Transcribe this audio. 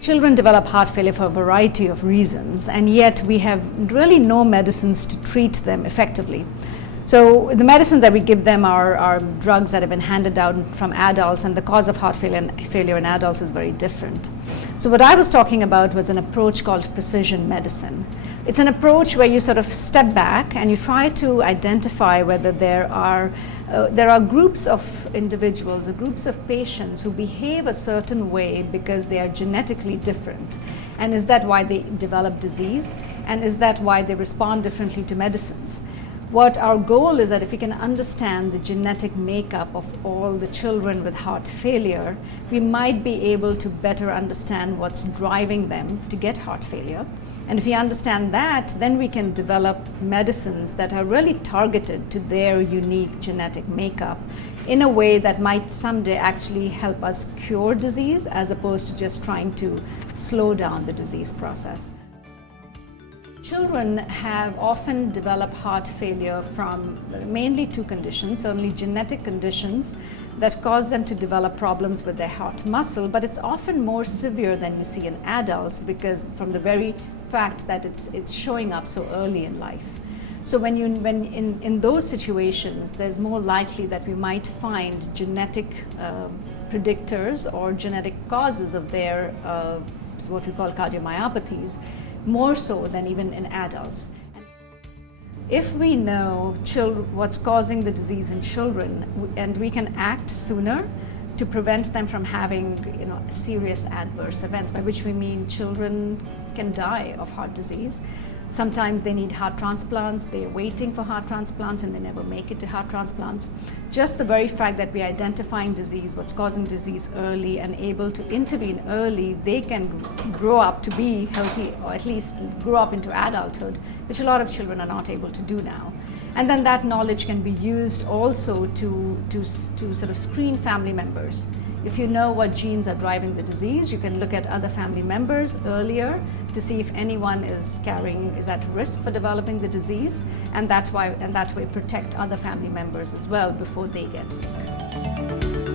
Children develop heart failure for a variety of reasons, and yet we have really no medicines to treat them effectively. So the medicines that we give them are drugs that have been handed down from adults, and the cause of heart failure in adults is very different. So what I was talking about was an approach called precision medicine. It's an approach where you sort of step back and you try to identify whether there are groups of individuals or groups of patients who behave a certain way because they are genetically different. And is that why they develop disease? And is that why they respond differently to medicines? What our goal is that if we can understand the genetic makeup of all the children with heart failure, we might be able to better understand what's driving them to get heart failure. And if we understand that, then we can develop medicines that are really targeted to their unique genetic makeup in a way that might someday actually help us cure disease as opposed to just trying to slow down the disease process. Children have often developed heart failure from mainly two conditions, only genetic conditions that cause them to develop problems with their heart muscle, but it's often more severe than you see in adults because from the very fact that it's showing up so early in life. So in those situations, there's more likely that we might find genetic predictors or genetic causes of their what we call cardiomyopathies, more so than even in adults. If we know what's causing the disease in children, and we can act sooner to prevent them from having serious adverse events, by which we mean children can die of heart disease. Sometimes they need heart transplants, they're waiting for heart transplants and they never make it to heart transplants. Just the very fact that we're identifying disease, what's causing disease early and able to intervene early, they can grow up to be healthy or at least grow up into adulthood, which a lot of children are not able to do now. And then that knowledge can be used also to sort of screen family members. If you know what genes are driving the disease, you can look at other family members earlier to see if anyone is at risk for developing the disease, and that way protect other family members as well before they get sick.